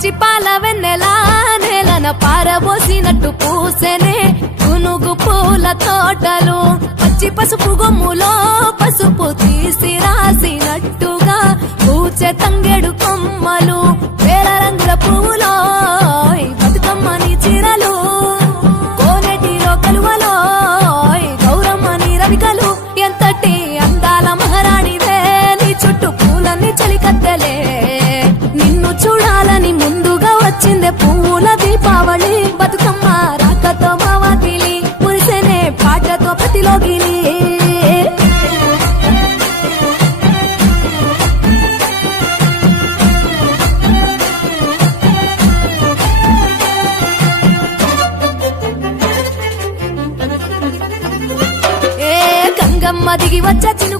పచ్చి పాల వెన్నెలా నేలన పారబోసినట్టు పూసెనే గునుగు పూల తోటలు పచ్చి పసుపు గొమ్ములో పసుపు తీసి రాసినట్టుగా పూచె తంగెడు కొమ్మలు వేల రంగుల పువ్వులో బతుకమ్మని చీరలు కోనేటిలో కలువలో గౌరమ్మని రవికలు ఎంతటి అందాల మహారాణివే నీ చుట్టూ పూలన్నీ చలికత్తెలే నిన్ను చూడాలని ముందుగా వచ్చిందే పువ్వుల దీపావళి బతుకమ్మ రాకతో మావాతిలి మురిసెనే పాటతో ప్రతిలోగిలి గంగమ్మ దిగి వచ్చ చిను